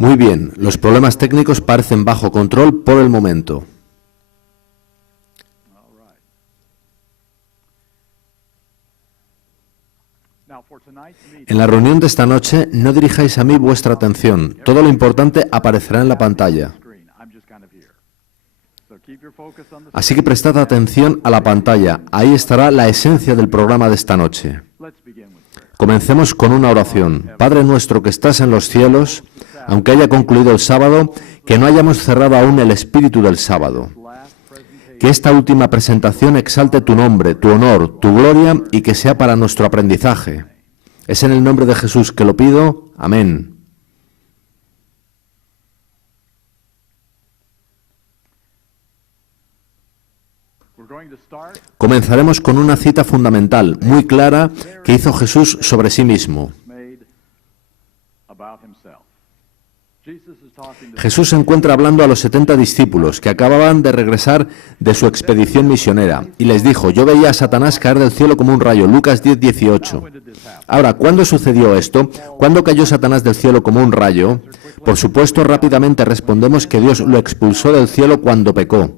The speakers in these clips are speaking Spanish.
Muy bien, los problemas técnicos parecen bajo control por el momento. En la reunión de esta noche, no dirijáis a mí vuestra atención. Todo lo importante aparecerá en la pantalla. Así que prestad atención a la pantalla. Ahí estará la esencia del programa de esta noche. Comencemos con una oración. Padre nuestro que estás en los cielos, aunque haya concluido el sábado, que no hayamos cerrado aún el espíritu del sábado. Que esta última presentación exalte tu nombre, tu honor, tu gloria y que sea para nuestro aprendizaje. Es en el nombre de Jesús que lo pido. Amén. Comenzaremos con una cita fundamental, muy clara, que hizo Jesús sobre sí mismo. Jesús se encuentra hablando a los 70 discípulos que acababan de regresar de su expedición misionera y les dijo: yo veía a Satanás caer del cielo como un rayo. Lucas 10:18. Ahora, ¿cuándo sucedió esto? ¿Cuándo cayó Satanás del cielo como un rayo? Por supuesto, rápidamente respondemos que Dios lo expulsó del cielo cuando pecó.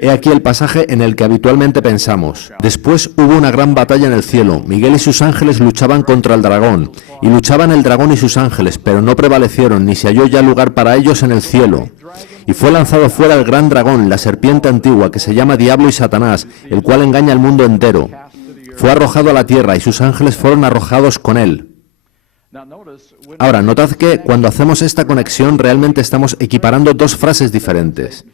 He aquí el pasaje en el que habitualmente pensamos. Después hubo una gran batalla en el cielo. Miguel y sus ángeles luchaban contra el dragón. Y luchaban el dragón y sus ángeles, pero no prevalecieron, ni se halló ya lugar para ellos en el cielo. Y fue lanzado fuera el gran dragón, la serpiente antigua, que se llama Diablo y Satanás, el cual engaña al mundo entero. Fue arrojado a la tierra, y sus ángeles fueron arrojados con él. Ahora, notad que cuando hacemos esta conexión, realmente estamos equiparando dos frases diferentes.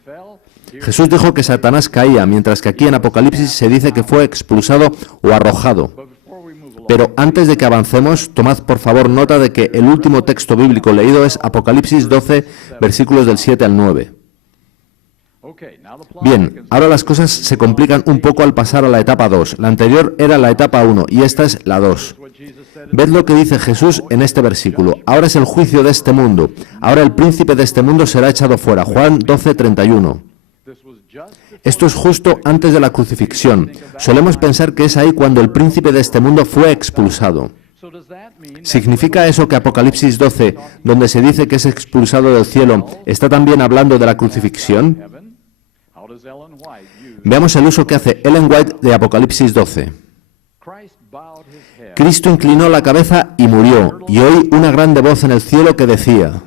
Jesús dijo que Satanás caía, mientras que aquí en Apocalipsis se dice que fue expulsado o arrojado. Pero antes de que avancemos, tomad por favor nota de que el último texto bíblico leído es Apocalipsis 12, versículos del 7 al 9. Bien, ahora las cosas se complican un poco al pasar a la etapa 2. La anterior era la etapa 1 y esta es la 2. Ved lo que dice Jesús en este versículo. Ahora es el juicio de este mundo. Ahora el príncipe de este mundo será echado fuera. Juan 12:31. Esto es justo antes de la crucifixión. Solemos pensar que es ahí cuando el príncipe de este mundo fue expulsado. ¿Significa eso que Apocalipsis 12, donde se dice que es expulsado del cielo, está también hablando de la crucifixión? Veamos el uso que hace Ellen White de Apocalipsis 12. Cristo inclinó la cabeza y murió, y oí una grande voz en el cielo que decía: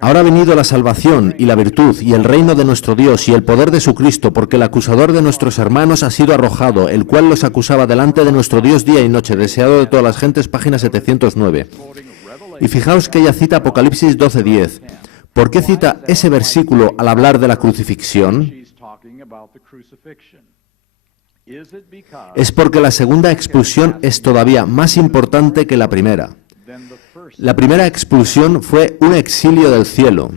ahora ha venido la salvación y la virtud y el reino de nuestro Dios y el poder de su Cristo, porque el acusador de nuestros hermanos ha sido arrojado, el cual los acusaba delante de nuestro Dios día y noche. Deseado de todas las gentes, página 709. Y fijaos que ella cita Apocalipsis 12:10. ¿Por qué cita ese versículo al hablar de la crucifixión? Es porque la segunda expulsión es todavía más importante que la primera. La primera expulsión fue un exilio del cielo.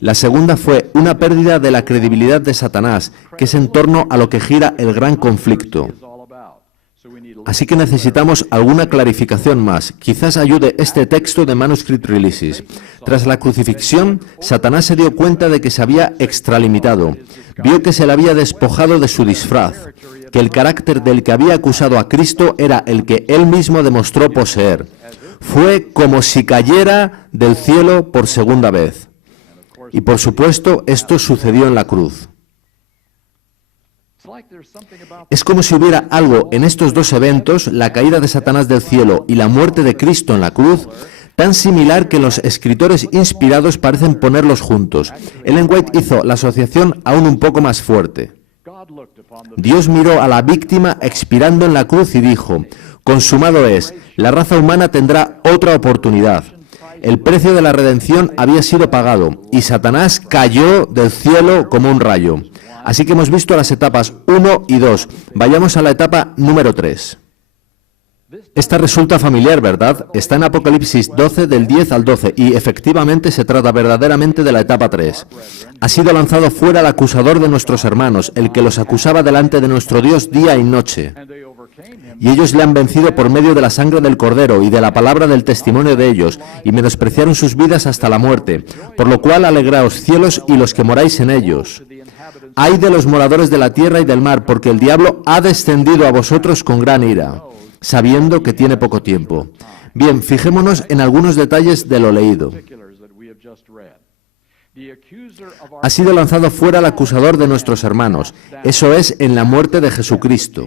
La segunda fue una pérdida de la credibilidad de Satanás, que es en torno a lo que gira el gran conflicto. Así que necesitamos alguna clarificación más. Quizás ayude este texto de Manuscript Releases. Tras la crucifixión, Satanás se dio cuenta de que se había extralimitado. Vio que se le había despojado de su disfraz, que el carácter del que había acusado a Cristo era el que él mismo demostró poseer. Fue como si cayera del cielo por segunda vez. Y por supuesto, esto sucedió en la cruz. Es como si hubiera algo en estos dos eventos, la caída de Satanás del cielo y la muerte de Cristo en la cruz, tan similar que los escritores inspirados parecen ponerlos juntos. Ellen White hizo la asociación aún un poco más fuerte. Dios miró a la víctima expirando en la cruz y dijo: consumado es, la raza humana tendrá otra oportunidad. El precio de la redención había sido pagado y Satanás cayó del cielo como un rayo. Así que hemos visto las etapas 1 y 2. Vayamos a la etapa número 3. Esta resulta familiar, ¿verdad? Está en Apocalipsis 12 del 10 al 12 y efectivamente se trata verdaderamente de la etapa 3. Ha sido lanzado fuera el acusador de nuestros hermanos, el que los acusaba delante de nuestro Dios día y noche. Y ellos le han vencido por medio de la sangre del Cordero y de la palabra del testimonio de ellos, y menospreciaron sus vidas hasta la muerte. Por lo cual alegraos cielos y los que moráis en ellos. Ay de los moradores de la tierra y del mar, porque el diablo ha descendido a vosotros con gran ira. sabiendo que tiene poco tiempo. Bien, fijémonos en algunos detalles de lo leído. Ha sido lanzado fuera el acusador de nuestros hermanos, eso es, en la muerte de Jesucristo.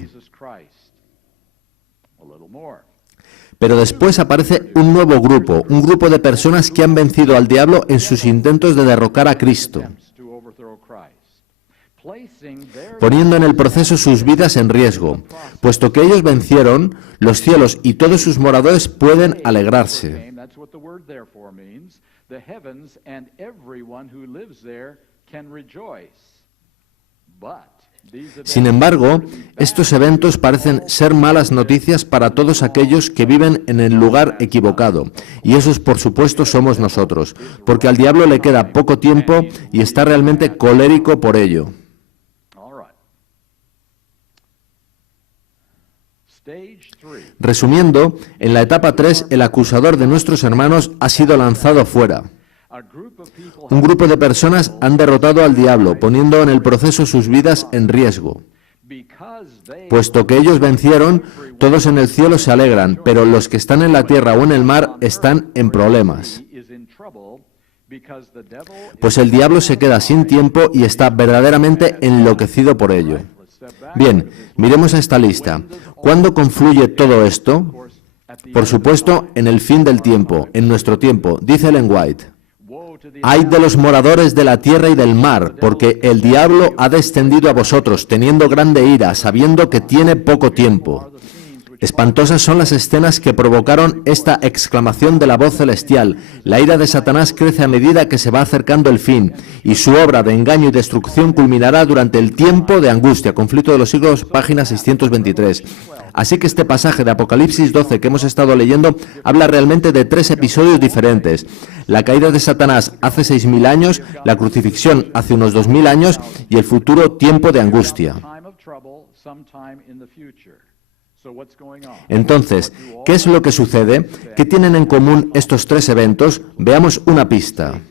Pero después aparece un nuevo grupo, un grupo de personas que han vencido al diablo en sus intentos de derrocar a Cristo, poniendo en el proceso sus vidas en riesgo. Puesto que ellos vencieron, los cielos y todos sus moradores pueden alegrarse. Sin embargo, estos eventos parecen ser malas noticias para todos aquellos que viven en el lugar equivocado, y esos, por supuesto, somos nosotros, porque al diablo le queda poco tiempo y está realmente colérico por ello. Resumiendo, en la etapa 3, el acusador de nuestros hermanos ha sido lanzado fuera. Un grupo de personas han derrotado al diablo, poniendo en el proceso sus vidas en riesgo. Puesto que ellos vencieron, todos en el cielo se alegran, pero los que están en la tierra o en el mar están en problemas. Pues el diablo se queda sin tiempo y está verdaderamente enloquecido por ello. Bien, miremos a esta lista. ¿Cuándo confluye todo esto? Por supuesto, en el fin del tiempo, en nuestro tiempo, dice Ellen White. Ay de los moradores de la tierra y del mar, porque el diablo ha descendido a vosotros, teniendo grande ira, sabiendo que tiene poco tiempo. Espantosas son las escenas que provocaron esta exclamación de la voz celestial. La ira de Satanás crece a medida que se va acercando el fin, y su obra de engaño y destrucción culminará durante el tiempo de angustia. Conflicto de los siglos, página 623. Así que este pasaje de Apocalipsis 12 que hemos estado leyendo habla realmente de 3 episodios diferentes. La caída de Satanás hace 6.000 años, la crucifixión hace unos 2.000 años y el futuro tiempo de angustia. Entonces, ¿qué es lo que sucede? ¿Qué tienen en común estos 3 eventos? Veamos una pista.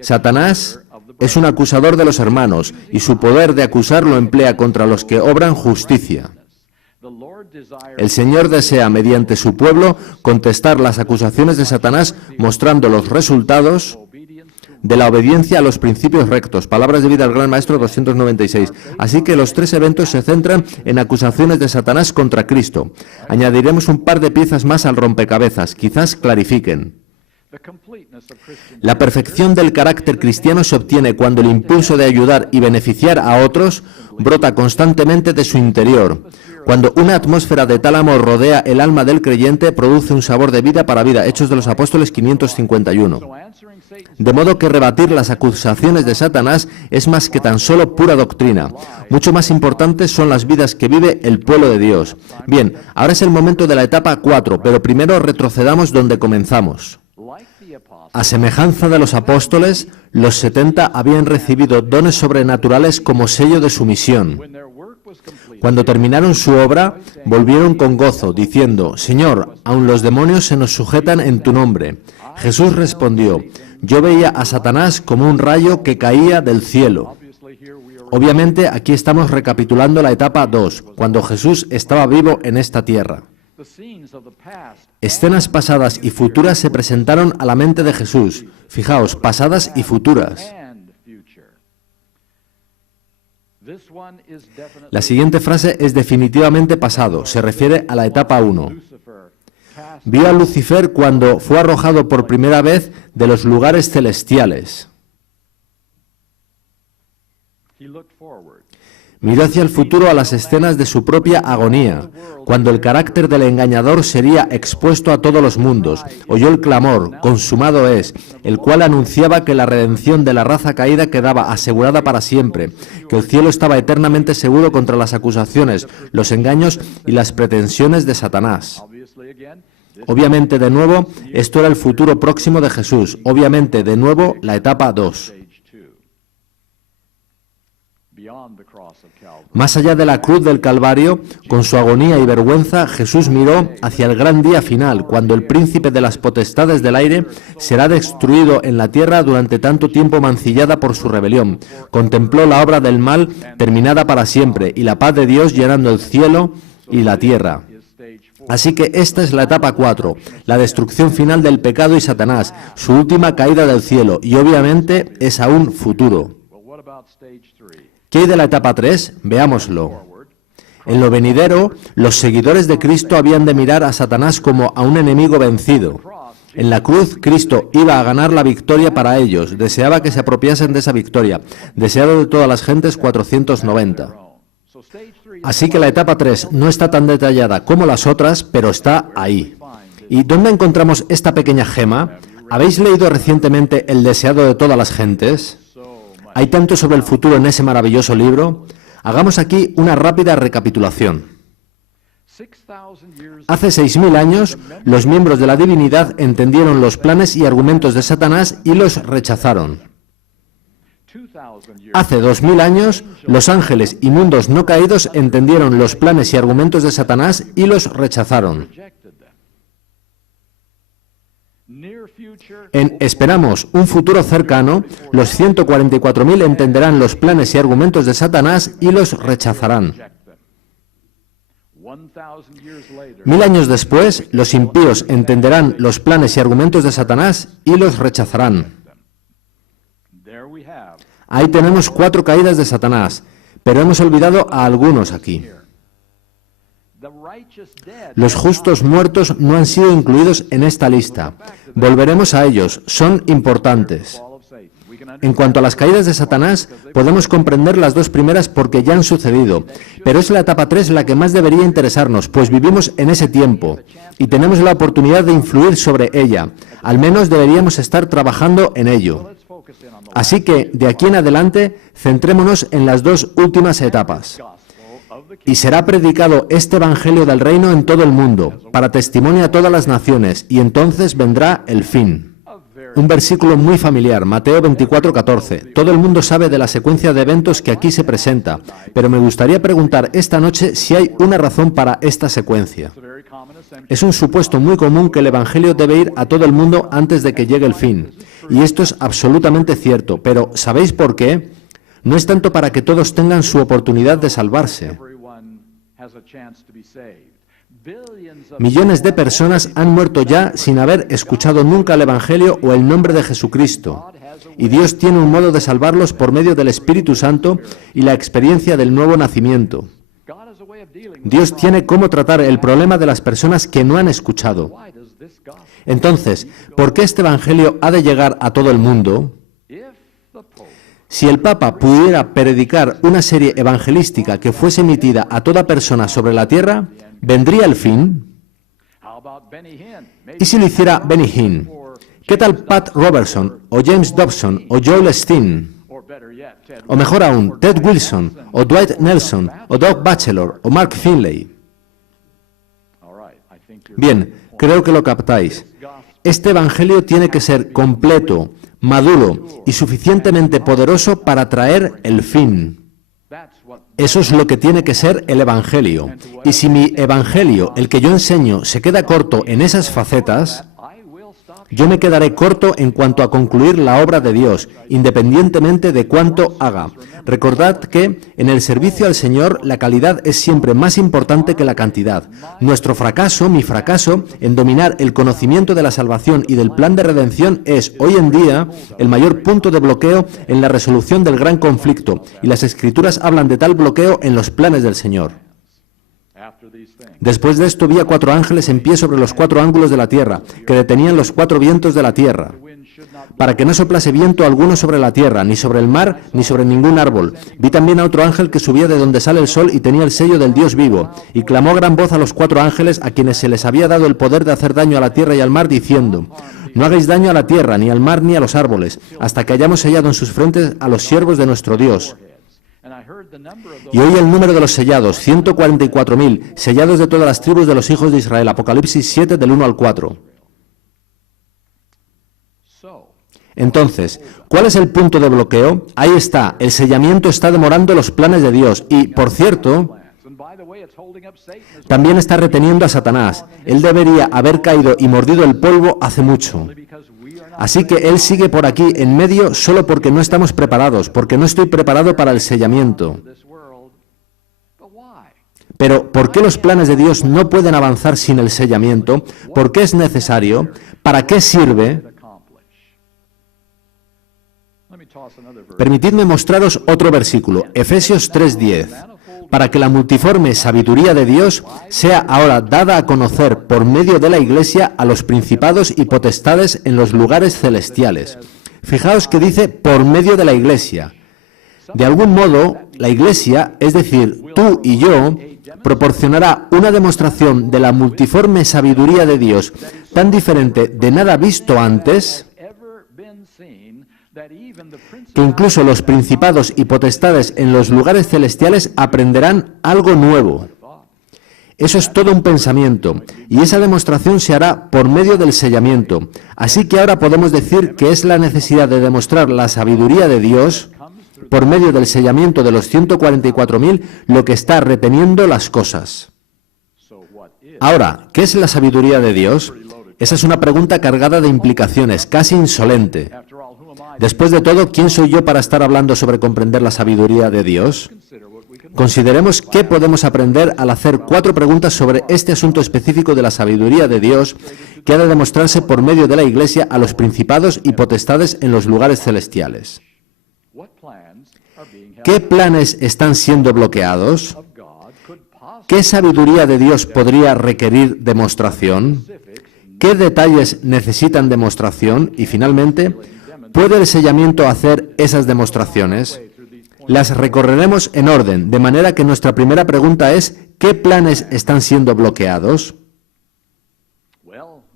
Satanás es un acusador de los hermanos y su poder de acusar lo emplea contra los que obran justicia. El Señor desea, mediante su pueblo, contestar las acusaciones de Satanás mostrando los resultados de la obediencia a los principios rectos. Palabras de vida al Gran Maestro 296. Así que los 3 eventos se centran en acusaciones de Satanás contra Cristo. Añadiremos un par de piezas más al rompecabezas, quizás clarifiquen. La perfección del carácter cristiano se obtiene cuando el impulso de ayudar y beneficiar a otros brota constantemente de su interior. Cuando una atmósfera de tal amor rodea el alma del creyente, produce un sabor de vida para vida. Hechos de los Apóstoles 551. De modo que rebatir las acusaciones de Satanás es más que tan solo pura doctrina. Mucho más importantes son las vidas que vive el pueblo de Dios. Bien, ahora es el momento de la etapa 4, pero primero retrocedamos donde comenzamos. A semejanza de los apóstoles, los 70 habían recibido dones sobrenaturales como sello de su misión. Cuando terminaron su obra, volvieron con gozo, diciendo, Señor, aun los demonios se nos sujetan en tu nombre. Jesús respondió, yo veía a Satanás como un rayo que caía del cielo. Obviamente, aquí estamos recapitulando la etapa 2, cuando Jesús estaba vivo en esta tierra. Escenas pasadas y futuras se presentaron a la mente de Jesús. Fijaos, pasadas y futuras. La siguiente frase es definitivamente pasado, se refiere a la etapa 1. Vio a Lucifer cuando fue arrojado por primera vez de los lugares celestiales. Miró hacia el futuro a las escenas de su propia agonía, cuando el carácter del engañador sería expuesto a todos los mundos. Oyó el clamor, consumado es, el cual anunciaba que la redención de la raza caída quedaba asegurada para siempre, que el cielo estaba eternamente seguro contra las acusaciones, los engaños y las pretensiones de Satanás. Obviamente, de nuevo, esto era el futuro próximo de Jesús. Obviamente, de nuevo, la etapa 2. Más allá de la cruz del Calvario, con su agonía y vergüenza, Jesús miró hacia el gran día final, cuando el príncipe de las potestades del aire será destruido en la tierra durante tanto tiempo mancillada por su rebelión. Contempló la obra del mal terminada para siempre y la paz de Dios llenando el cielo y la tierra. Así que esta es la etapa 4, la destrucción final del pecado y Satanás, su última caída del cielo, y obviamente es aún futuro. ¿Qué hay de la etapa 3? Veámoslo. En lo venidero, los seguidores de Cristo habían de mirar a Satanás como a un enemigo vencido. En la cruz, Cristo iba a ganar la victoria para ellos, deseaba que se apropiasen de esa victoria, deseado de todas las gentes 490. Así que la etapa 3 no está tan detallada como las otras, pero está ahí. ¿Y dónde encontramos esta pequeña gema? ¿Habéis leído recientemente El deseado de todas las gentes? ¿Hay tanto sobre el futuro en ese maravilloso libro? Hagamos aquí una rápida recapitulación. Hace 6.000 años, los miembros de la divinidad entendieron los planes y argumentos de Satanás y los rechazaron. Hace 2.000 años, los ángeles y mundos no caídos entendieron los planes y argumentos de Satanás y los rechazaron. En Esperamos un futuro cercano, los 144.000 entenderán los planes y argumentos de Satanás y los rechazarán. 1.000 años después, los impíos entenderán los planes y argumentos de Satanás y los rechazarán. Ahí tenemos 4 caídas de Satanás, pero hemos olvidado a algunos aquí. Los justos muertos no han sido incluidos en esta lista. Volveremos a ellos, son importantes. En cuanto a las caídas de Satanás, podemos comprender las 2 primeras porque ya han sucedido, pero es la etapa 3 la que más debería interesarnos, pues vivimos en ese tiempo y tenemos la oportunidad de influir sobre ella. Al menos deberíamos estar trabajando en ello. Así que, de aquí en adelante, centrémonos en las 2 últimas etapas. Y será predicado este Evangelio del Reino en todo el mundo, para testimonio a todas las naciones, y entonces vendrá el fin. Un versículo muy familiar, Mateo 24:14. Todo el mundo sabe de la secuencia de eventos que aquí se presenta, pero me gustaría preguntar esta noche si hay una razón para esta secuencia. Es un supuesto muy común que el Evangelio debe ir a todo el mundo antes de que llegue el fin. Y esto es absolutamente cierto, pero ¿sabéis por qué? No es tanto para que todos tengan su oportunidad de salvarse. Millones de personas han muerto ya sin haber escuchado nunca el Evangelio o el nombre de Jesucristo. Y Dios tiene un modo de salvarlos por medio del Espíritu Santo y la experiencia del nuevo nacimiento. Dios tiene cómo tratar el problema de las personas que no han escuchado. Entonces, ¿por qué este Evangelio ha de llegar a todo el mundo? Si el Papa pudiera predicar una serie evangelística que fuese emitida a toda persona sobre la tierra, ¿vendría el fin? ¿Y si lo hiciera Benny Hinn? ¿Qué tal Pat Robertson, o James Dobson, o Joel Steen? O mejor aún, Ted Wilson, o Dwight Nelson, o Doug Batchelor, o Mark Finley. Bien, creo que lo captáis. Este Evangelio tiene que ser completo, maduro y suficientemente poderoso para traer el fin. Eso es lo que tiene que ser el Evangelio. Y si mi Evangelio, el que yo enseño, se queda corto en esas facetas, yo me quedaré corto en cuanto a concluir la obra de Dios, independientemente de cuánto haga. Recordad que en el servicio al Señor la calidad es siempre más importante que la cantidad. Nuestro fracaso, mi fracaso, en dominar el conocimiento de la salvación y del plan de redención es, hoy en día, el mayor punto de bloqueo en la resolución del gran conflicto, y las Escrituras hablan de tal bloqueo en los planes del Señor. Después de esto vi a 4 ángeles en pie sobre los 4 ángulos de la tierra, que detenían los 4 vientos de la tierra, para que no soplase viento alguno sobre la tierra, ni sobre el mar, ni sobre ningún árbol. Vi también a otro ángel que subía de donde sale el sol y tenía el sello del Dios vivo, y clamó a gran voz a los 4 ángeles a quienes se les había dado el poder de hacer daño a la tierra y al mar, diciendo: no hagáis daño a la tierra, ni al mar, ni a los árboles, hasta que hayamos sellado en sus frentes a los siervos de nuestro Dios. Y oí el número de los sellados, 144.000, sellados de todas las tribus de los hijos de Israel. Apocalipsis 7, del 1 al 4. Entonces, ¿cuál es el punto de bloqueo? Ahí está, el sellamiento está demorando los planes de Dios. Y, por cierto, también está reteniendo a Satanás. Él debería haber caído y mordido el polvo hace mucho. Así que él sigue por aquí en medio solo porque no estamos preparados, porque no estoy preparado para el sellamiento. Pero ¿por qué los planes de Dios no pueden avanzar sin el sellamiento? ¿Por qué es necesario? ¿Para qué sirve? Permitidme mostraros otro versículo, Efesios 3:10, para que la multiforme sabiduría de Dios sea ahora dada a conocer por medio de la Iglesia a los principados y potestades en los lugares celestiales. Fijaos que dice por medio de la Iglesia. De algún modo, la Iglesia, es decir, tú y yo, proporcionará una demostración de la multiforme sabiduría de Dios tan diferente de nada visto antes, que incluso los principados y potestades en los lugares celestiales aprenderán algo nuevo. Eso es todo un pensamiento, y esa demostración se hará por medio del sellamiento. Así que ahora podemos decir que es la necesidad de demostrar la sabiduría de Dios por medio del sellamiento de los 144.000 lo que está reteniendo las cosas. Ahora, ¿qué es la sabiduría de Dios? Esa es una pregunta cargada de implicaciones, casi insolente. Después de todo, ¿quién soy yo para estar hablando sobre comprender la sabiduría de Dios? Consideremos qué podemos aprender al hacer 4 preguntas sobre este asunto específico de la sabiduría de Dios que ha de demostrarse por medio de la Iglesia a los principados y potestades en los lugares celestiales. ¿Qué planes están siendo bloqueados? ¿Qué sabiduría de Dios podría requerir demostración? ¿Qué detalles necesitan demostración? Y finalmente, ¿puede el sellamiento hacer esas demostraciones? Las recorreremos en orden, de manera que nuestra primera pregunta es, ¿qué planes están siendo bloqueados?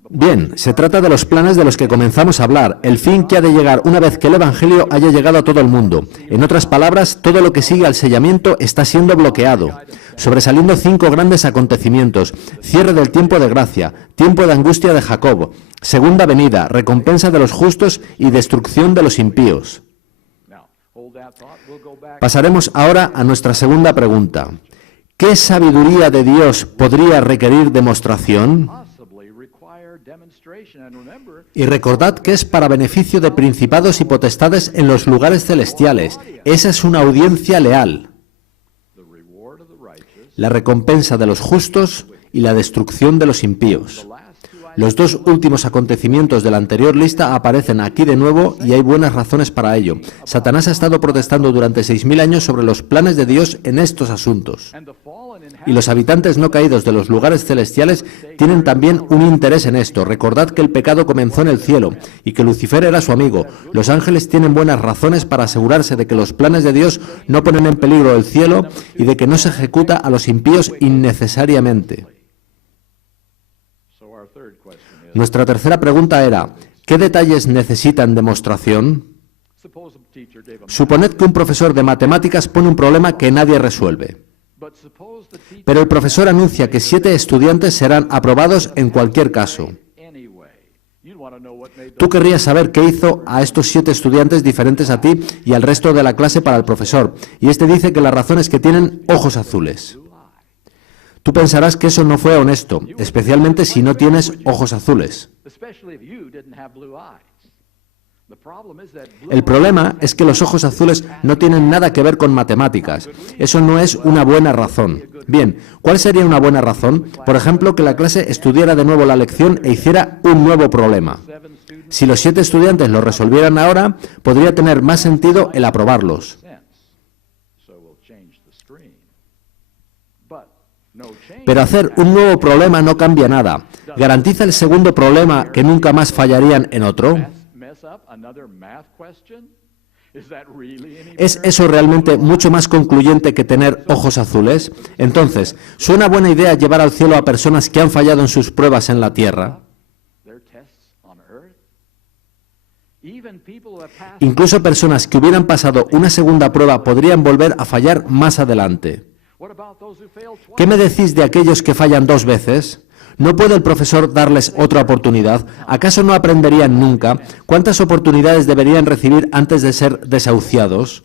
Bien, se trata de los planes de los que comenzamos a hablar, el fin que ha de llegar una vez que el Evangelio haya llegado a todo el mundo. En otras palabras, todo lo que sigue al sellamiento está siendo bloqueado, sobresaliendo 5 grandes acontecimientos: cierre del tiempo de gracia, tiempo de angustia de Jacob, segunda venida, recompensa de los justos y destrucción de los impíos. Pasaremos ahora a nuestra segunda pregunta. ¿Qué sabiduría de Dios podría requerir demostración? Y recordad que es para beneficio de principados y potestades en los lugares celestiales. Esa es una audiencia leal. La recompensa de los justos y la destrucción de los impíos. Los 2 últimos acontecimientos de la anterior lista aparecen aquí de nuevo y hay buenas razones para ello. Satanás ha estado protestando durante 6.000 años sobre los planes de Dios en estos asuntos. Y los habitantes no caídos de los lugares celestiales tienen también un interés en esto. Recordad que el pecado comenzó en el cielo y que Lucifer era su amigo. Los ángeles tienen buenas razones para asegurarse de que los planes de Dios no ponen en peligro el cielo y de que no se ejecuta a los impíos innecesariamente. Nuestra tercera pregunta era, ¿qué detalles necesitan demostración? Suponed que un profesor de matemáticas pone un problema que nadie resuelve. Pero el profesor anuncia que 7 estudiantes serán aprobados en cualquier caso. Tú querrías saber qué hizo a estos 7 estudiantes diferentes a ti y al resto de la clase para el profesor. Y este dice que la razón es que tienen ojos azules. Tú pensarás que eso no fue honesto, especialmente si no tienes ojos azules. El problema es que los ojos azules no tienen nada que ver con matemáticas. Eso no es una buena razón. Bien, ¿cuál sería una buena razón? Por ejemplo, que la clase estudiara de nuevo la lección e hiciera un nuevo problema. Si los 7 estudiantes lo resolvieran ahora, podría tener más sentido el aprobarlos. Pero hacer un nuevo problema no cambia nada. ¿Garantiza el segundo problema que nunca más fallarían en otro? ¿Es eso realmente mucho más concluyente que tener ojos azules? Entonces, ¿suena buena idea llevar al cielo a personas que han fallado en sus pruebas en la tierra? Incluso personas que hubieran pasado una segunda prueba podrían volver a fallar más adelante. ¿Qué me decís de aquellos que fallan 2 veces? ¿No puede el profesor darles otra oportunidad? ¿Acaso no aprenderían nunca? ¿Cuántas oportunidades deberían recibir antes de ser desahuciados?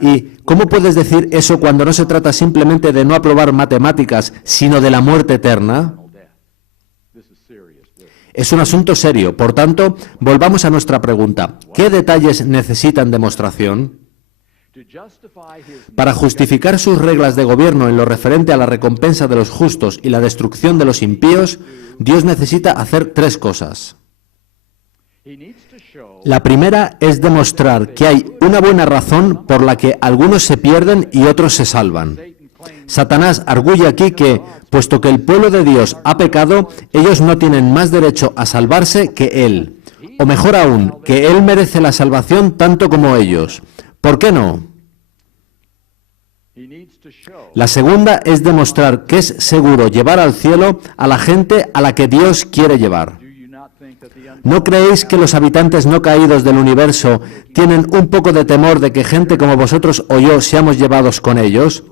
¿Y cómo puedes decir eso cuando no se trata simplemente de no aprobar matemáticas, sino de la muerte eterna? Es un asunto serio. Por tanto, volvamos a nuestra pregunta. ¿Qué detalles necesitan demostración? Para justificar sus reglas de gobierno en lo referente a la recompensa de los justos y la destrucción de los impíos, Dios necesita hacer tres cosas. La primera es demostrar que hay una buena razón por la que algunos se pierden y otros se salvan. Satanás arguye aquí que, puesto que el pueblo de Dios ha pecado, ellos no tienen más derecho a salvarse que Él. O mejor aún, que Él merece la salvación tanto como ellos. ¿Por qué no? La segunda es demostrar que es seguro llevar al cielo a la gente a la que Dios quiere llevar. ¿No creéis que los habitantes no caídos del universo tienen un poco de temor de que gente como vosotros o yo seamos llevados con ellos?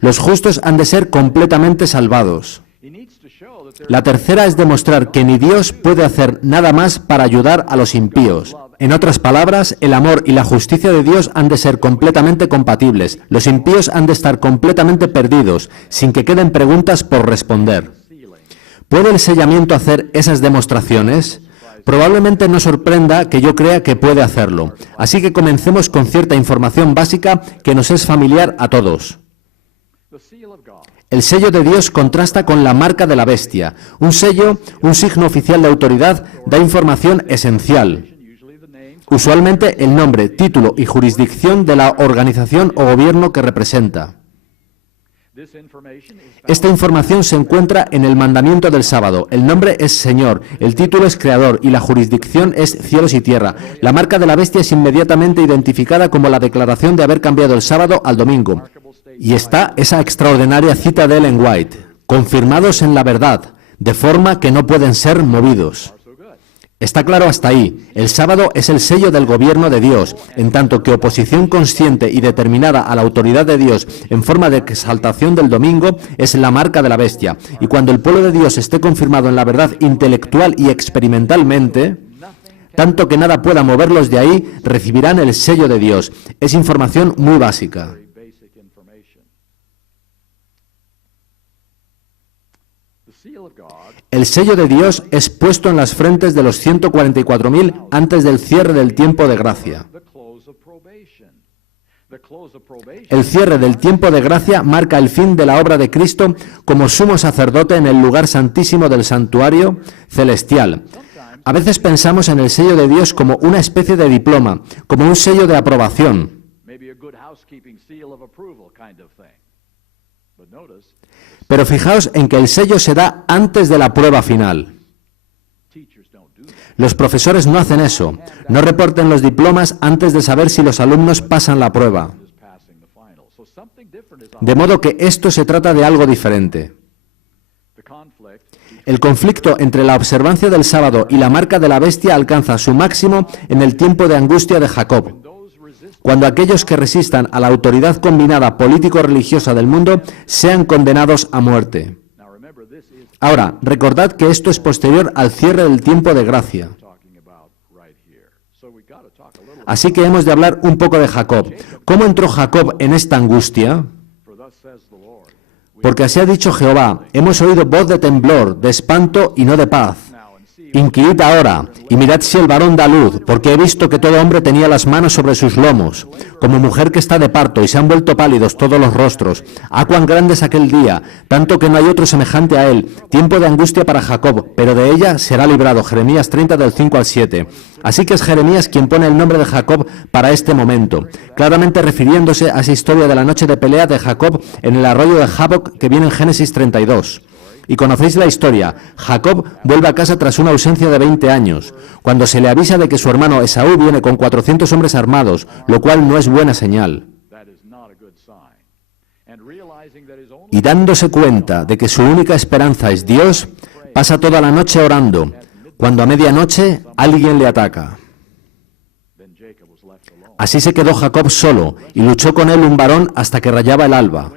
Los justos han de ser completamente salvados. La tercera es demostrar que ni Dios puede hacer nada más para ayudar a los impíos. En otras palabras, el amor y la justicia de Dios han de ser completamente compatibles. Los impíos han de estar completamente perdidos, sin que queden preguntas por responder. ¿Puede el sellamiento hacer esas demostraciones? Probablemente no sorprenda que yo crea que puede hacerlo. Así que comencemos con cierta información básica que nos es familiar a todos. El sello de Dios contrasta con la marca de la bestia. Un sello, un signo oficial de autoridad, da información esencial. Usualmente el nombre, título y jurisdicción de la organización o gobierno que representa. Esta información se encuentra en el mandamiento del sábado. El nombre es Señor, el título es Creador y la jurisdicción es cielos y tierra. La marca de la bestia es inmediatamente identificada como la declaración de haber cambiado el sábado al domingo. Y está esa extraordinaria cita de Ellen White: confirmados en la verdad, de forma que no pueden ser movidos. Está claro hasta ahí. El sábado es el sello del gobierno de Dios, en tanto que oposición consciente y determinada a la autoridad de Dios en forma de exaltación del domingo es la marca de la bestia. Y cuando el pueblo de Dios esté confirmado en la verdad intelectual y experimentalmente, tanto que nada pueda moverlos de ahí, recibirán el sello de Dios. Es información muy básica. El sello de Dios es puesto en las frentes de los 144.000 antes del cierre del tiempo de gracia. El cierre del tiempo de gracia marca el fin de la obra de Cristo como sumo sacerdote en el lugar santísimo del santuario celestial. A veces pensamos en el sello de Dios como una especie de diploma, como un sello de aprobación. Pero fijaos en que el sello se da antes de la prueba final. Los profesores no hacen eso, no reporten los diplomas antes de saber si los alumnos pasan la prueba. De modo que esto se trata de algo diferente. El conflicto entre la observancia del sábado y la marca de la bestia alcanza su máximo en el tiempo de angustia de Jacob, cuando aquellos que resistan a la autoridad combinada político-religiosa del mundo sean condenados a muerte. Ahora, recordad que esto es posterior al cierre del tiempo de gracia. Así que hemos de hablar un poco de Jacob. ¿Cómo entró Jacob en esta angustia? Porque así ha dicho Jehová: hemos oído voz de temblor, de espanto y no de paz. Inquirid ahora, y mirad si el varón da luz, porque he visto que todo hombre tenía las manos sobre sus lomos, como mujer que está de parto, y se han vuelto pálidos todos los rostros. ¡Ah, cuán grande es aquel día! Tanto que no hay otro semejante a él. Tiempo de angustia para Jacob, pero de ella será librado. Jeremías 30, del 5 al 7. Así que es Jeremías quien pone el nombre de Jacob para este momento, claramente refiriéndose a esa historia de la noche de pelea de Jacob en el arroyo de Jaboc que viene en Génesis 32. Y conocéis la historia. Jacob vuelve a casa tras una ausencia de 20 años, cuando se le avisa de que su hermano Esaú viene con 400 hombres armados, lo cual no es buena señal. Y dándose cuenta de que su única esperanza es Dios, pasa toda la noche orando, cuando a medianoche alguien le ataca. Así se quedó Jacob solo, y luchó con él un varón hasta que rayaba el alba.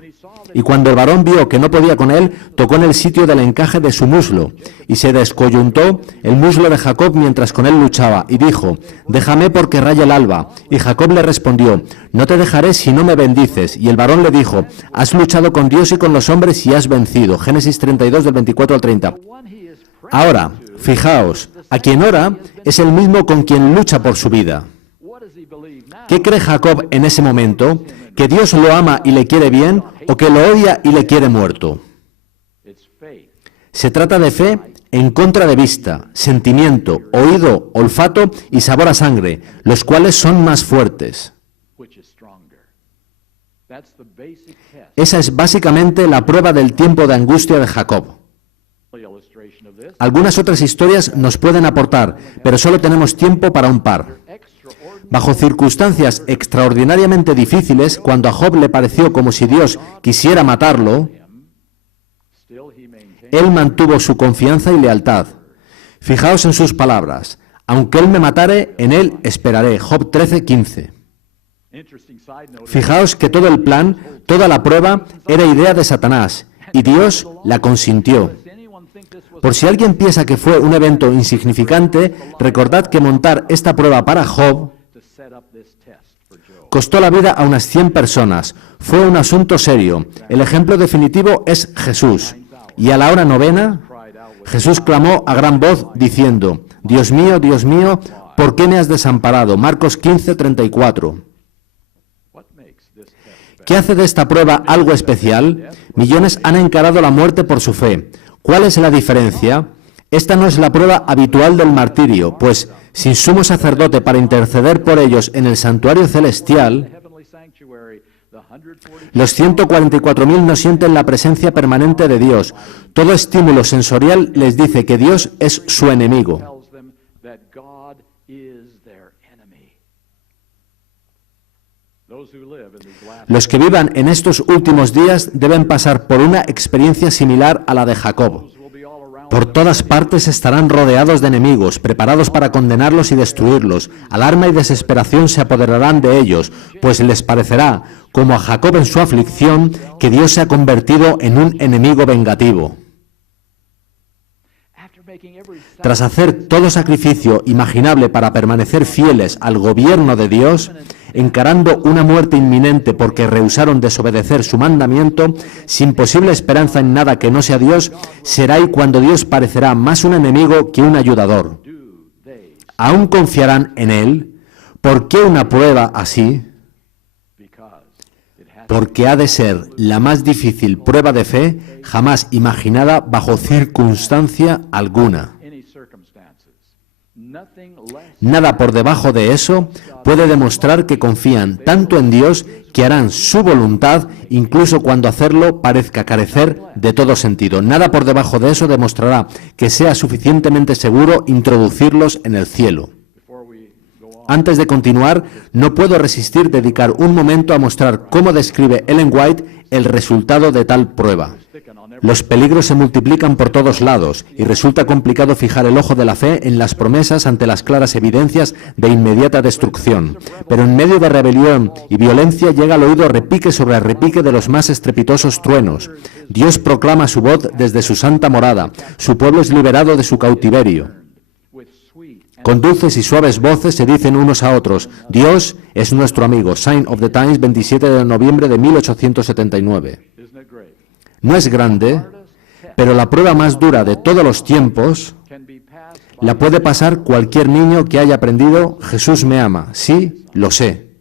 Y cuando el varón vio que no podía con él, tocó en el sitio del encaje de su muslo, y se descoyuntó el muslo de Jacob mientras con él luchaba, y dijo: déjame porque raya el alba. Y Jacob le respondió: no te dejaré si no me bendices. Y el varón le dijo: has luchado con Dios y con los hombres y has vencido. Génesis 32, del 24 al 30. Ahora, fijaos, a quien ora es el mismo con quien lucha por su vida. ¿Qué cree Jacob en ese momento? ¿Que Dios lo ama y le quiere bien o que lo odia y le quiere muerto? Se trata de fe en contra de vista, sentimiento, oído, olfato y sabor a sangre, los cuales son más fuertes. Esa es básicamente la prueba del tiempo de angustia de Jacob. Algunas otras historias nos pueden aportar, pero solo tenemos tiempo para un par. Bajo circunstancias extraordinariamente difíciles, cuando a Job le pareció como si Dios quisiera matarlo, él mantuvo su confianza y lealtad. Fijaos en sus palabras: aunque él me matare, en él esperaré. Job 13:15. Fijaos que todo el plan, toda la prueba, era idea de Satanás, y Dios la consintió. Por si alguien piensa que fue un evento insignificante, recordad que montar esta prueba para Job costó la vida a unas 100 personas. Fue un asunto serio. El ejemplo definitivo es Jesús. Y a la hora novena, Jesús clamó a gran voz diciendo: Dios mío, ¿por qué me has desamparado? Marcos 15:34. ¿Qué hace de esta prueba algo especial? Millones han encarado la muerte por su fe. ¿Cuál es la diferencia? Esta no es la prueba habitual del martirio, pues sin sumo sacerdote para interceder por ellos en el santuario celestial, los 144.000 no sienten la presencia permanente de Dios. Todo estímulo sensorial les dice que Dios es su enemigo. Los que vivan en estos últimos días deben pasar por una experiencia similar a la de Jacob. Por todas partes estarán rodeados de enemigos, preparados para condenarlos y destruirlos. Alarma y desesperación se apoderarán de ellos, pues les parecerá, como a Jacob en su aflicción, que Dios se ha convertido en un enemigo vengativo. Tras hacer todo sacrificio imaginable para permanecer fieles al gobierno de Dios, encarando una muerte inminente porque rehusaron desobedecer su mandamiento, sin posible esperanza en nada que no sea Dios, será ahí cuando Dios parecerá más un enemigo que un ayudador. ¿Aún confiarán en Él? ¿Por qué una prueba así? Porque ha de ser la más difícil prueba de fe jamás imaginada bajo circunstancia alguna. Nada por debajo de eso puede demostrar que confían tanto en Dios que harán su voluntad, incluso cuando hacerlo parezca carecer de todo sentido. Nada por debajo de eso demostrará que sea suficientemente seguro introducirlos en el cielo. Antes de continuar, no puedo resistir dedicar un momento a mostrar cómo describe Ellen White el resultado de tal prueba. Los peligros se multiplican por todos lados y resulta complicado fijar el ojo de la fe en las promesas ante las claras evidencias de inmediata destrucción. Pero en medio de rebelión y violencia llega al oído repique sobre repique de los más estrepitosos truenos. Dios proclama su voz desde su santa morada. Su pueblo es liberado de su cautiverio. Con dulces y suaves voces se dicen unos a otros: Dios es nuestro amigo. Sign of the Times, 27 de noviembre de 1879. No es grande, pero la prueba más dura de todos los tiempos la puede pasar cualquier niño que haya aprendido: Jesús me ama. Sí, lo sé.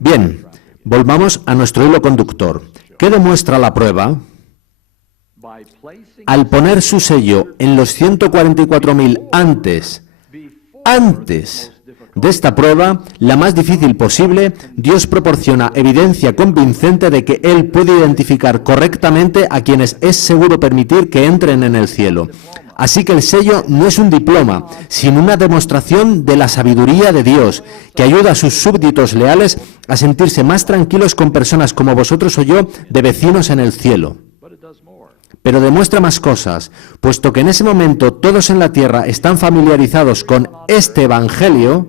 Bien, volvamos a nuestro hilo conductor. ¿Qué demuestra la prueba? Al poner su sello en los 144.000 antes de esta prueba, la más difícil posible, Dios proporciona evidencia convincente de que Él puede identificar correctamente a quienes es seguro permitir que entren en el cielo. Así que el sello no es un diploma, sino una demostración de la sabiduría de Dios, que ayuda a sus súbditos leales a sentirse más tranquilos con personas como vosotros o yo, de vecinos en el cielo. Pero demuestra más cosas, puesto que en ese momento todos en la tierra están familiarizados con este Evangelio,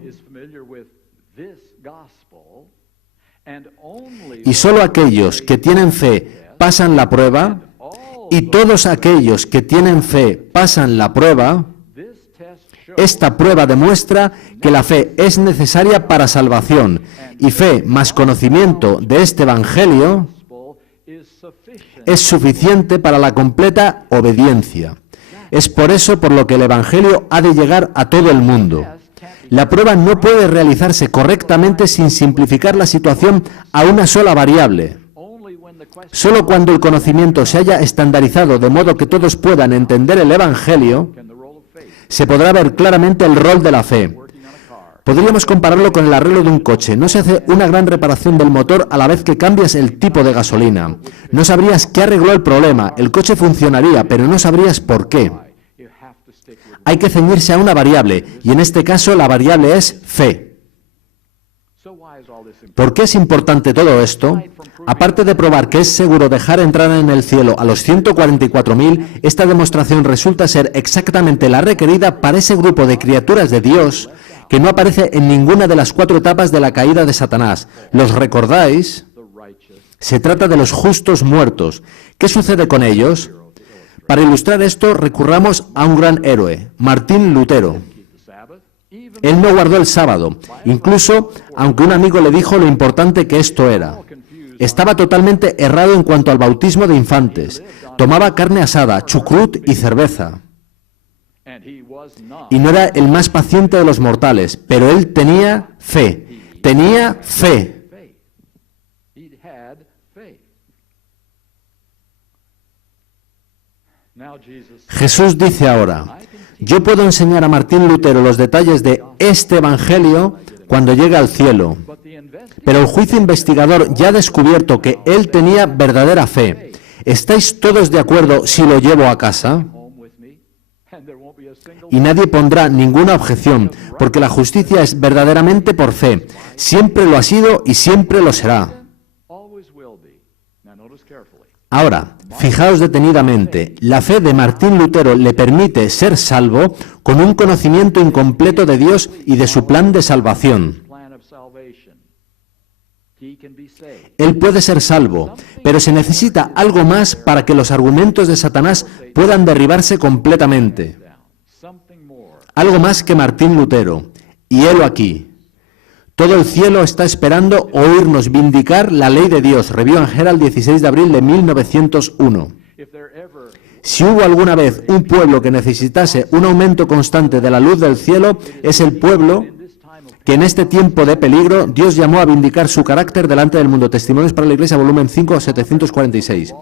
y solo aquellos que tienen fe pasan la prueba, y todos aquellos que tienen fe pasan la prueba. Esta prueba demuestra que la fe es necesaria para salvación, y fe más conocimiento de este Evangelio es suficiente para la completa obediencia. Es por eso por lo que el Evangelio ha de llegar a todo el mundo. La prueba no puede realizarse correctamente sin simplificar la situación a una sola variable. Solo cuando el conocimiento se haya estandarizado de modo que todos puedan entender el Evangelio, se podrá ver claramente el rol de la fe. Podríamos compararlo con el arreglo de un coche. No se hace una gran reparación del motor a la vez que cambias el tipo de gasolina. No sabrías qué arregló el problema. El coche funcionaría, pero no sabrías por qué. Hay que ceñirse a una variable, y en este caso la variable es fe. ¿Por qué es importante todo esto? Aparte de probar que es seguro dejar entrar en el cielo a los 144.000, esta demostración resulta ser exactamente la requerida para ese grupo de criaturas de Dios que no aparece en ninguna de las 4 etapas de la caída de Satanás. ¿Los recordáis? Se trata de los justos muertos. ¿Qué sucede con ellos? Para ilustrar esto, recurramos a un gran héroe, Martín Lutero. Él no guardó el sábado, incluso aunque un amigo le dijo lo importante que esto era. Estaba totalmente errado en cuanto al bautismo de infantes. Tomaba carne asada, chucrut y cerveza. Y no era el más paciente de los mortales, pero él tenía fe. Tenía fe. Jesús dice ahora, yo puedo enseñar a Martín Lutero los detalles de este Evangelio cuando llegue al cielo, pero el juicio investigador ya ha descubierto que él tenía verdadera fe. ¿Estáis todos de acuerdo si lo llevo a casa? Y nadie pondrá ninguna objeción, porque la justicia es verdaderamente por fe. Siempre lo ha sido y siempre lo será. Ahora, fijaos detenidamente, la fe de Martín Lutero le permite ser salvo con un conocimiento incompleto de Dios y de su plan de salvación. Él puede ser salvo, pero se necesita algo más para que los argumentos de Satanás puedan derribarse completamente. Algo más que Martín Lutero. Y helo aquí. Todo el cielo está esperando oírnos vindicar la ley de Dios. Review and Herald, 16 de abril de 1901. Si hubo alguna vez un pueblo que necesitase un aumento constante de la luz del cielo, es el pueblo que en este tiempo de peligro Dios llamó a vindicar su carácter delante del mundo. Testimonios para la Iglesia, volumen 5, 746.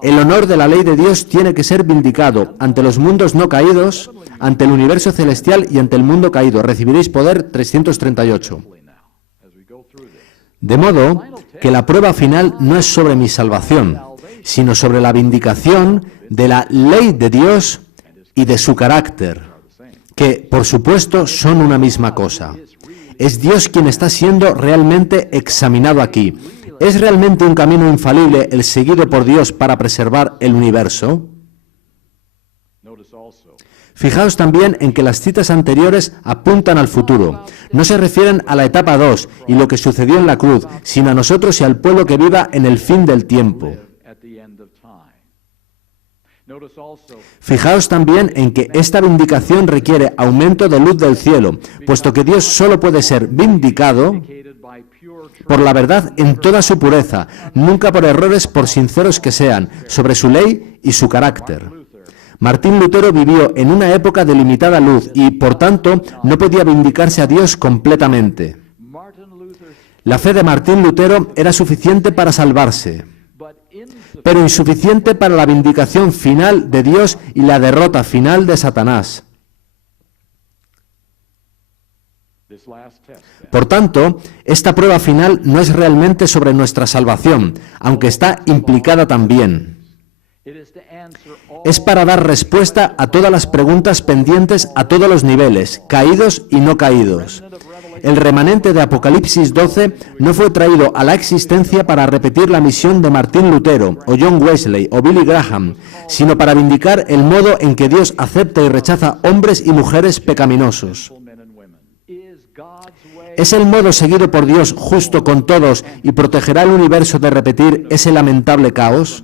El honor de la ley de Dios tiene que ser vindicado ante los mundos no caídos, ante el universo celestial y ante el mundo caído. Recibiréis poder, 338. De modo que la prueba final no es sobre mi salvación, sino sobre la vindicación de la ley de Dios y de su carácter, que, por supuesto, son una misma cosa. Es Dios quien está siendo realmente examinado aquí. ¿Es realmente un camino infalible el seguido por Dios para preservar el universo? Fijaos también en que las citas anteriores apuntan al futuro. No se refieren a la etapa 2 y lo que sucedió en la cruz, sino a nosotros y al pueblo que viva en el fin del tiempo. Fijaos también en que esta vindicación requiere aumento de luz del cielo, puesto que Dios solo puede ser vindicado por la verdad en toda su pureza, nunca por errores, por sinceros que sean, sobre su ley y su carácter. Martín Lutero vivió en una época de limitada luz y, por tanto, no podía vindicarse a Dios completamente. La fe de Martín Lutero era suficiente para salvarse, pero insuficiente para la vindicación final de Dios y la derrota final de Satanás. Por tanto, esta prueba final no es realmente sobre nuestra salvación, aunque está implicada también. Es para dar respuesta a todas las preguntas pendientes a todos los niveles, caídos y no caídos. El remanente de Apocalipsis 12 no fue traído a la existencia para repetir la misión de Martín Lutero, o John Wesley, o Billy Graham, sino para vindicar el modo en que Dios acepta y rechaza hombres y mujeres pecaminosos. ¿Es el modo seguido por Dios justo con todos y protegerá el universo de repetir ese lamentable caos?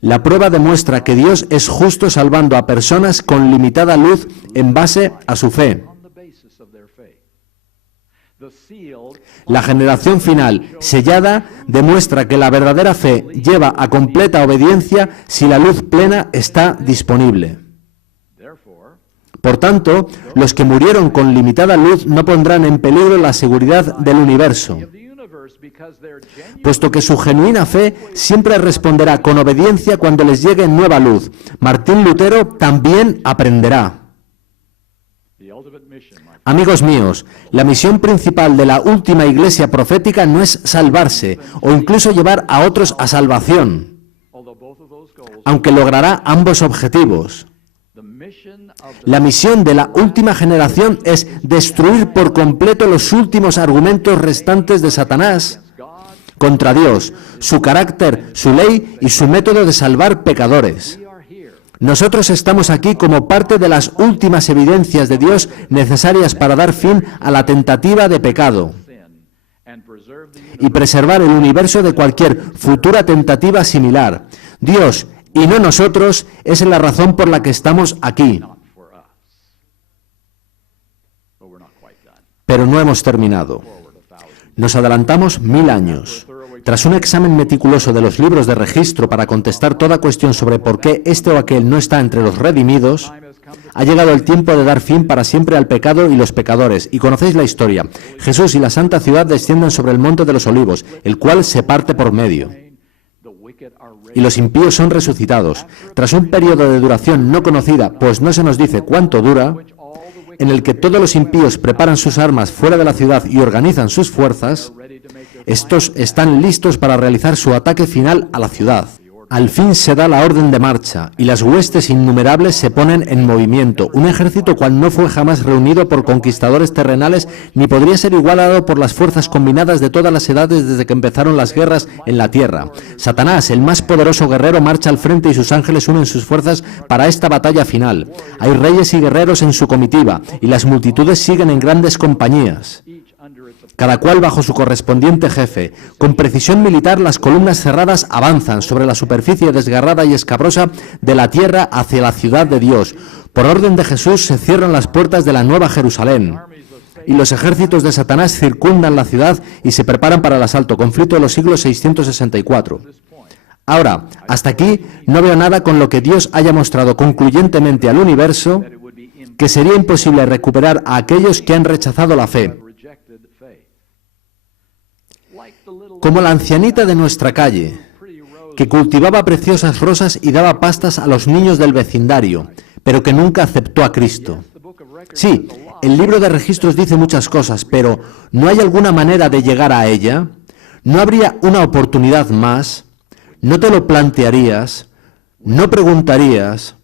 La prueba demuestra que Dios es justo salvando a personas con limitada luz en base a su fe. La generación final, sellada, demuestra que la verdadera fe lleva a completa obediencia si la luz plena está disponible. Por tanto, los que murieron con limitada luz no pondrán en peligro la seguridad del universo, puesto que su genuina fe siempre responderá con obediencia cuando les llegue nueva luz. Martín Lutero también aprenderá. Amigos míos, la misión principal de la última iglesia profética no es salvarse o incluso llevar a otros a salvación, aunque logrará ambos objetivos. La misión de la última generación es destruir por completo los últimos argumentos restantes de Satanás contra Dios, su carácter, su ley y su método de salvar pecadores. Nosotros estamos aquí como parte de las últimas evidencias de Dios necesarias para dar fin a la tentativa de pecado y preservar el universo de cualquier futura tentativa similar. Dios, y no nosotros, es la razón por la que estamos aquí. Pero no hemos terminado. Nos adelantamos 1000 años. Tras un examen meticuloso de los libros de registro para contestar toda cuestión sobre por qué este o aquel no está entre los redimidos, ha llegado el tiempo de dar fin para siempre al pecado y los pecadores. Y conocéis la historia. Jesús y la Santa Ciudad descienden sobre el Monte de los Olivos, el cual se parte por medio. Y los impíos son resucitados. Tras un periodo de duración no conocida, pues no se nos dice cuánto dura, en el que todos los impíos preparan sus armas fuera de la ciudad y organizan sus fuerzas, estos están listos para realizar su ataque final a la ciudad. Al fin se da la orden de marcha, y las huestes innumerables se ponen en movimiento, un ejército cual no fue jamás reunido por conquistadores terrenales, ni podría ser igualado por las fuerzas combinadas de todas las edades desde que empezaron las guerras en la tierra. Satanás, el más poderoso guerrero, marcha al frente y sus ángeles unen sus fuerzas para esta batalla final. Hay reyes y guerreros en su comitiva, y las multitudes siguen en grandes compañías, cada cual bajo su correspondiente jefe. Con precisión militar, las columnas cerradas avanzan sobre la superficie desgarrada y escabrosa de la tierra hacia la ciudad de Dios. Por orden de Jesús se cierran las puertas de la Nueva Jerusalén, y los ejércitos de Satanás circundan la ciudad y se preparan para el asalto, conflicto de los siglos 664. Ahora, hasta aquí no veo nada con lo que Dios haya mostrado concluyentemente al universo que sería imposible recuperar a aquellos que han rechazado la fe. Como la ancianita de nuestra calle, que cultivaba preciosas rosas y daba pastas a los niños del vecindario, pero que nunca aceptó a Cristo. Sí, el libro de registros dice muchas cosas, pero ¿no hay alguna manera de llegar a ella? ¿No habría una oportunidad más? ¿No te lo plantearías? ¿No preguntarías?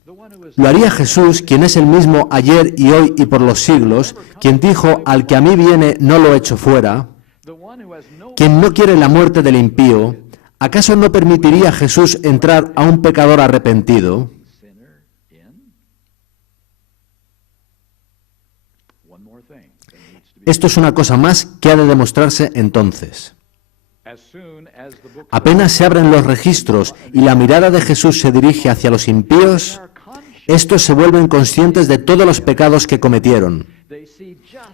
Lo haría Jesús, quien es el mismo ayer y hoy y por los siglos, quien dijo, al que a mí viene no lo echo fuera. Quien no quiere la muerte del impío, ¿acaso no permitiría Jesús entrar a un pecador arrepentido? Esto es una cosa más que ha de demostrarse entonces. Apenas se abren los registros y la mirada de Jesús se dirige hacia los impíos, estos se vuelven conscientes de todos los pecados que cometieron.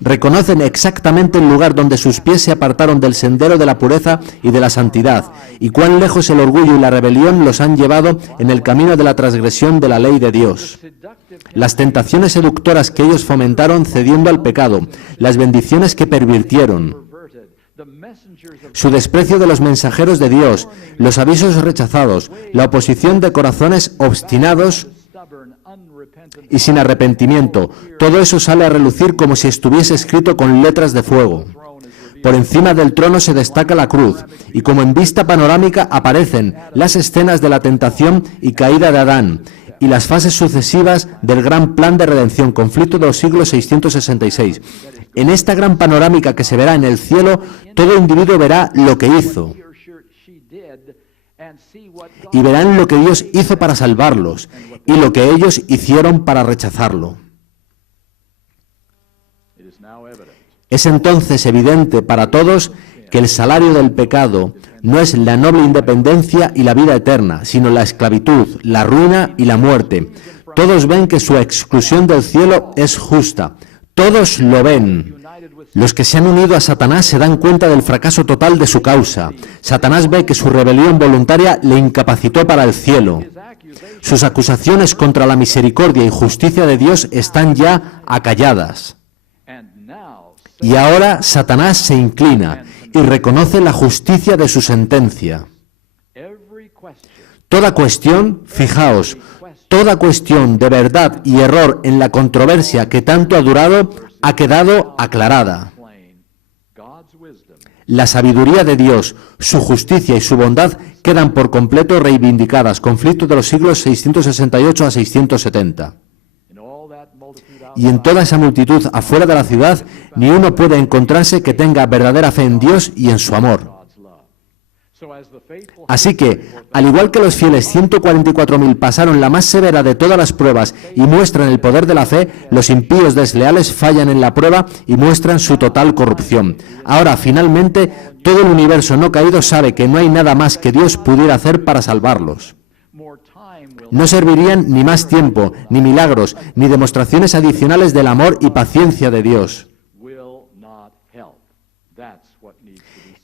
Reconocen exactamente el lugar donde sus pies se apartaron del sendero de la pureza y de la santidad, y cuán lejos el orgullo y la rebelión los han llevado en el camino de la transgresión de la ley de Dios. Las tentaciones seductoras que ellos fomentaron cediendo al pecado, las bendiciones que pervirtieron, su desprecio de los mensajeros de Dios, los avisos rechazados, la oposición de corazones obstinados y sin arrepentimiento, todo eso sale a relucir como si estuviese escrito con letras de fuego. Por encima del trono se destaca la cruz, y como en vista panorámica aparecen las escenas de la tentación y caída de Adán, y las fases sucesivas del gran plan de redención, conflicto de los siglos 666. En esta gran panorámica que se verá en el cielo, todo individuo verá lo que hizo, y verán lo que Dios hizo para salvarlos, y lo que ellos hicieron para rechazarlo. Es entonces evidente para todos que el salario del pecado no es la noble independencia y la vida eterna, sino la esclavitud, la ruina y la muerte. Todos ven que su exclusión del cielo es justa. Todos lo ven. Los que se han unido a Satanás se dan cuenta del fracaso total de su causa. Satanás ve que su rebelión voluntaria le incapacitó para el cielo. Sus acusaciones contra la misericordia y justicia de Dios están ya acalladas. Y ahora Satanás se inclina y reconoce la justicia de su sentencia. Toda cuestión, fijaos, toda cuestión de verdad y error en la controversia que tanto ha durado ha quedado aclarada. La sabiduría de Dios, su justicia y su bondad quedan por completo reivindicadas. Conflicto de los siglos 668 a 670. Y en toda esa multitud afuera de la ciudad, ni uno puede encontrarse que tenga verdadera fe en Dios y en su amor. Así que, al igual que los fieles 144.000 pasaron la más severa de todas las pruebas y muestran el poder de la fe, los impíos desleales fallan en la prueba y muestran su total corrupción. Ahora, finalmente, todo el universo no caído sabe que no hay nada más que Dios pudiera hacer para salvarlos. No servirían ni más tiempo, ni milagros, ni demostraciones adicionales del amor y paciencia de Dios.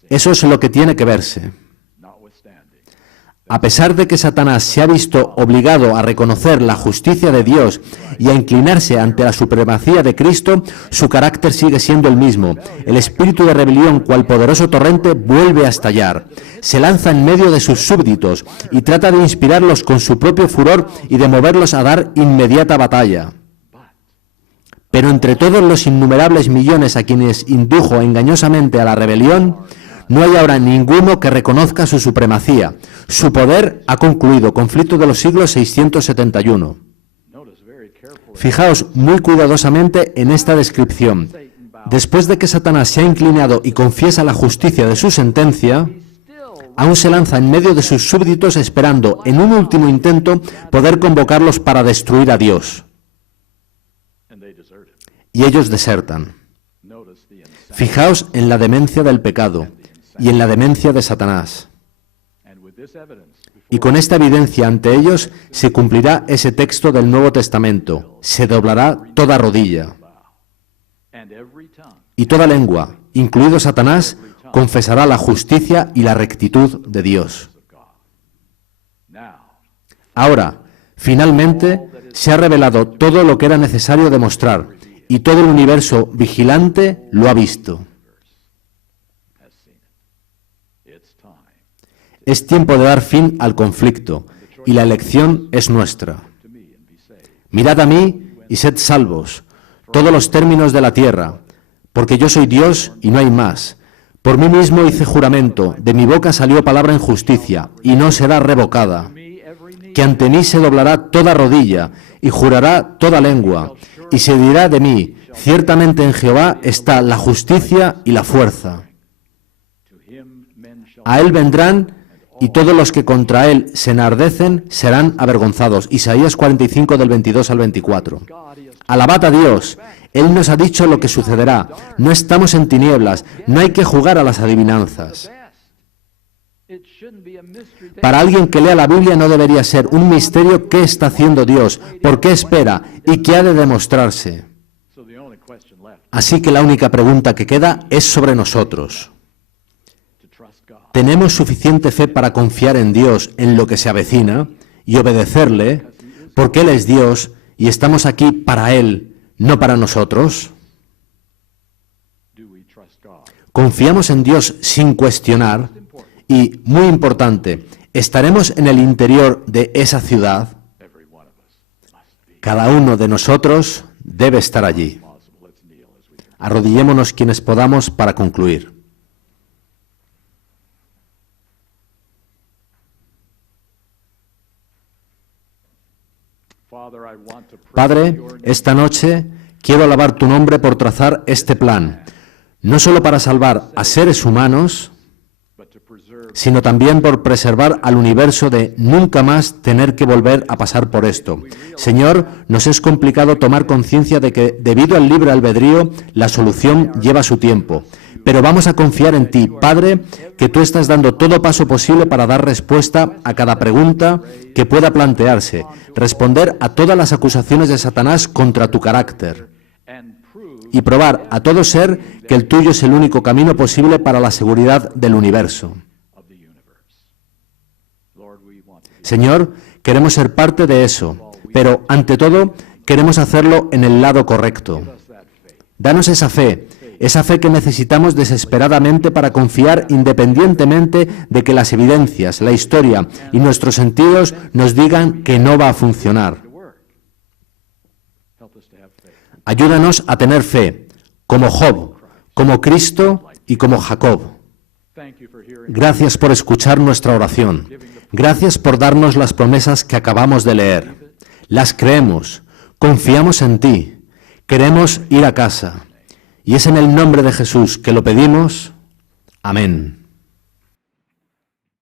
Eso es lo que tiene que verse. A pesar de que Satanás se ha visto obligado a reconocer la justicia de Dios y a inclinarse ante la supremacía de Cristo, su carácter sigue siendo el mismo. El espíritu de rebelión, cual poderoso torrente, vuelve a estallar. Se lanza en medio de sus súbditos y trata de inspirarlos con su propio furor y de moverlos a dar inmediata batalla. Pero entre todos los innumerables millones a quienes indujo engañosamente a la rebelión, no hay ahora ninguno que reconozca su supremacía. Su poder ha concluido. Conflicto de los siglos 671. Fijaos muy cuidadosamente en esta descripción. Después de que Satanás se ha inclinado y confiesa la justicia de su sentencia, aún se lanza en medio de sus súbditos esperando, en un último intento, poder convocarlos para destruir a Dios. Y ellos desertan. Fijaos en la demencia del pecado y en la demencia de Satanás. Y con esta evidencia ante ellos se cumplirá ese texto del Nuevo Testamento. Se doblará toda rodilla. Y toda lengua, incluido Satanás, confesará la justicia y la rectitud de Dios. Ahora, finalmente, se ha revelado todo lo que era necesario demostrar, y todo el universo vigilante lo ha visto. Es tiempo de dar fin al conflicto, y la elección es nuestra. Mirad a mí y sed salvos, todos los términos de la tierra, porque yo soy Dios y no hay más. Por mí mismo hice juramento, de mi boca salió palabra en justicia, y no será revocada. Que ante mí se doblará toda rodilla, y jurará toda lengua, y se dirá de mí, ciertamente en Jehová está la justicia y la fuerza. A él vendrán, y todos los que contra él se enardecen serán avergonzados. Isaías 45, del 22 al 24. Alabad a Dios, Él nos ha dicho lo que sucederá. No estamos en tinieblas, no hay que jugar a las adivinanzas. Para alguien que lea la Biblia no debería ser un misterio qué está haciendo Dios, por qué espera y qué ha de demostrarse. Así que la única pregunta que queda es sobre nosotros. ¿Tenemos suficiente fe para confiar en Dios en lo que se avecina y obedecerle, porque Él es Dios y estamos aquí para Él, no para nosotros? ¿Confiamos en Dios sin cuestionar? Y, muy importante, ¿estaremos en el interior de esa ciudad? Cada uno de nosotros debe estar allí. Arrodillémonos quienes podamos para concluir. Padre, esta noche quiero alabar tu nombre por trazar este plan, no solo para salvar a seres humanos, sino también por preservar al universo de nunca más tener que volver a pasar por esto. Señor, nos es complicado tomar conciencia de que, debido al libre albedrío, la solución lleva su tiempo. Pero vamos a confiar en ti, Padre, que tú estás dando todo paso posible para dar respuesta a cada pregunta que pueda plantearse, responder a todas las acusaciones de Satanás contra tu carácter y probar a todo ser que el tuyo es el único camino posible para la seguridad del universo. Señor, queremos ser parte de eso, pero ante todo queremos hacerlo en el lado correcto. Danos esa fe que necesitamos desesperadamente para confiar independientemente de que las evidencias, la historia y nuestros sentidos nos digan que no va a funcionar. Ayúdanos a tener fe, como Job, como Cristo y como Jacob. Gracias por escuchar nuestra oración. Gracias por darnos las promesas que acabamos de leer. Las creemos, confiamos en ti, queremos ir a casa. Y es en el nombre de Jesús que lo pedimos. Amén.